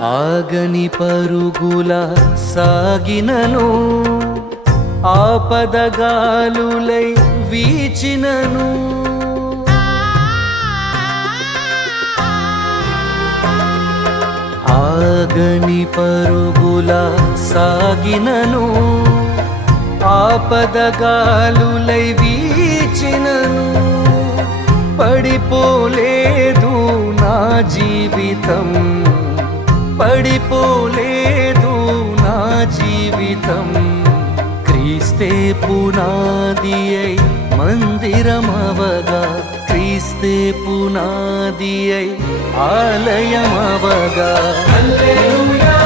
ఆగని పరుగుల సాగినను, ఆపదగాలులై వీచినను, ఆగని పరుగుల సాగినను, ఆపదగాలులై వీచినను, పడిపోలేదు నా జీవితం, పడిపోలేదు నా జీవితం. క్రీస్తే పునాది అయి మందిరమవగా, క్రీస్తే పునాది అయి ఆలయమవగా. హల్లెలూయా.